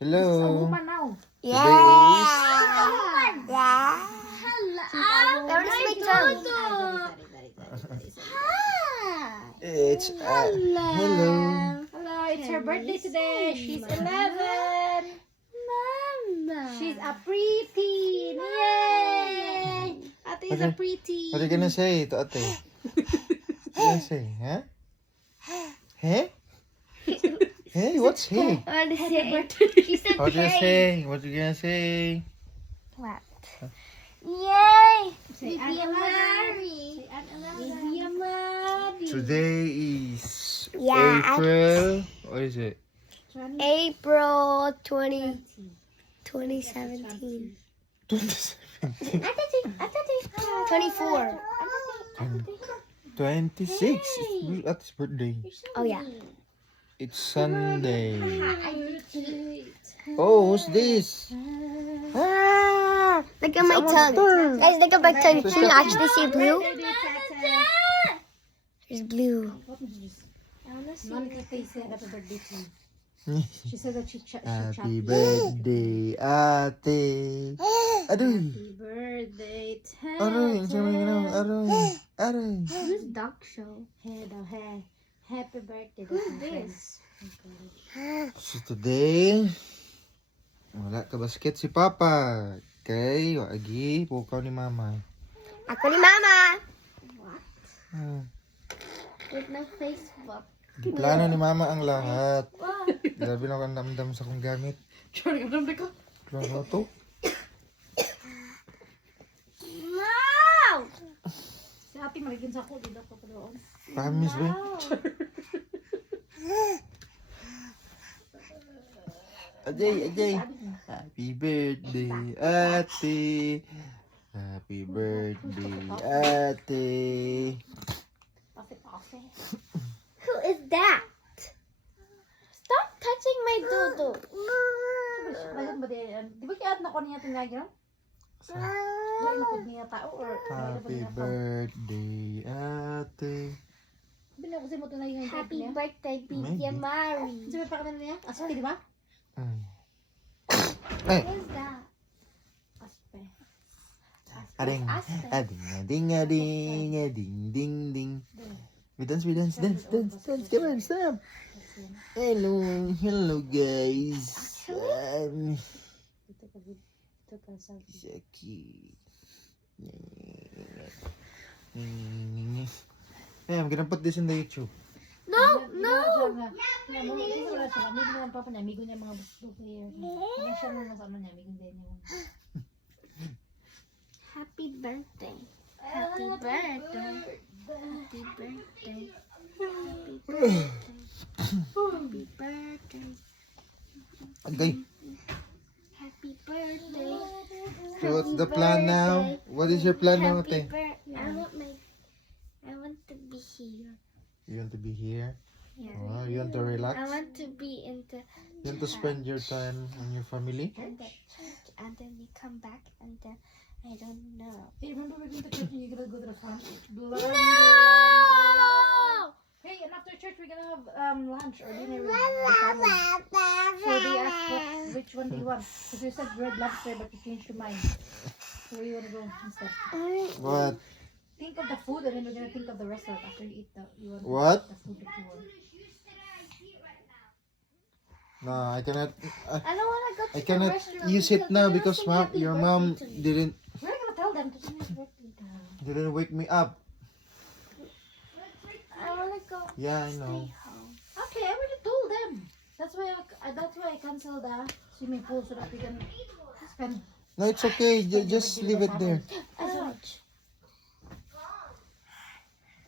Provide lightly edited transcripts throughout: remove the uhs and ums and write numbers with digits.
Hello. woman now. Today Yeah. Yeah. That was my turn. it's hello. Hello, it's her birthday today. She's 11. Mama. She's a preteen. Yay! Ate is a preteen. What are you gonna say to ate? What are you gonna say? Huh? Hey? Hey, what's hey? What is it? She said What you gonna hey. say? What you gonna say? What? Yay! Say Baby, I'm married. Say Aunt Baby, I'm married. Today is Yeah, April. What is it? April 2017. 27. 24. 26. At his birthday. Oh, yeah. It's Sunday. Oh, who's this? Ah, look at my tongue. Guys, look at my tongue. Can you actually see blue? There's blue. Monica said happy birthday to you. She said that she Happy birthday, ate. Aduh. Happy birthday, Aroy, ang sabi nga aroy. Aroy. Who's dog show? Hair daw, hair. Happy birthday. Who's this? So today, wala ka basket si Papa. Okay, wagi, pukaw ni Mama. Ako ni Mama. Hmm. With my Facebook. Di plano ni Mama ang lahat. Grabe na akong damdam sa kong gamit. Sorry, ang damay ko. Plano to? Wow! Si ate maligin sa ako. Dito ko pa doon. Promise ba? Ajay. Happy birthday, ate. Happy birthday, ate. Pase. Who is that? Stop touching my dodo. Ayun ba din? Di ba kaya na ko niya tinagyan? Wala na ko niya tao or Happy birthday, ate. Bila ko si mo tinagyan. Happy birthday, Maybe. Bigya Mari. Sabi pa kanila niya? Aspe, di ba? Hmm. Eh, Who's that? Aspe. ading, ading, ding, ding. We dance. Come on, stop. Hello, guys. Dito ka sa Jackie. Hey, I'm gonna put this in the YouTube. No. Wala siya. Amigo niya ang papa niya. Amigo niya mga book here. Wala siya naman sa ano niya. Amigo din niya. Happy birthday. Happy birthday. Happy birthday. Happy birthday. Happy birthday. Okay. Happy birthday. So what's the plan now? What is your plan now, Happy ate? birthday. I want to be here. You want to be here? Yeah. Oh, you want to relax? I want to be in the You want to spend your time on your family? church, and then we come back, and then I don't know. Hey, remember we're going to church and you're gonna go to the front? No! Hey, and after church we're gonna have lunch or dinner with the family. So they asked which one do you want? Because you said red lobster but you changed your mind. So where do you wanna go instead? What? Think of the food and then we're gonna think of the restaurant after you eat the What? the food that you want. No, I cannot. I don't want to go to I the cannot restaurant use it now there's because nothing happy your birthday mom to me. didn't We're not gonna tell them to sing happy birthday down. didn't wake me up. I want to go Yeah, I know. stay home. Okay, I already told them. That's why I canceled the swimming pool so that we can spend. No, it's okay. Just leave it there. Ouch.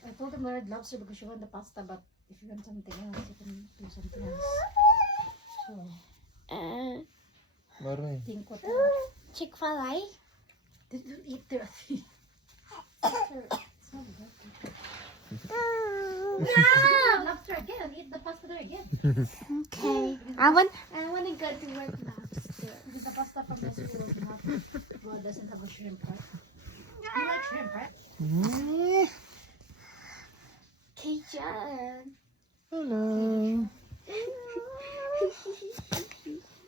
I told them the red lobster because you want the pasta, but if you want something else, you can do something else. So Maroy. think what Chick-fil-A? didn't eat their thing. Lobster again. Eat the pasta there again. Okay. I want to go to Red Lobster. The pasta from the school is not well, doesn't have a shrimp, right? You like shrimp, right? Teacher. Hello.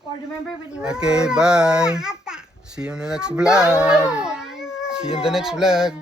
Or remember when you were Okay, bye. See you in the next vlog. See you in the next vlog.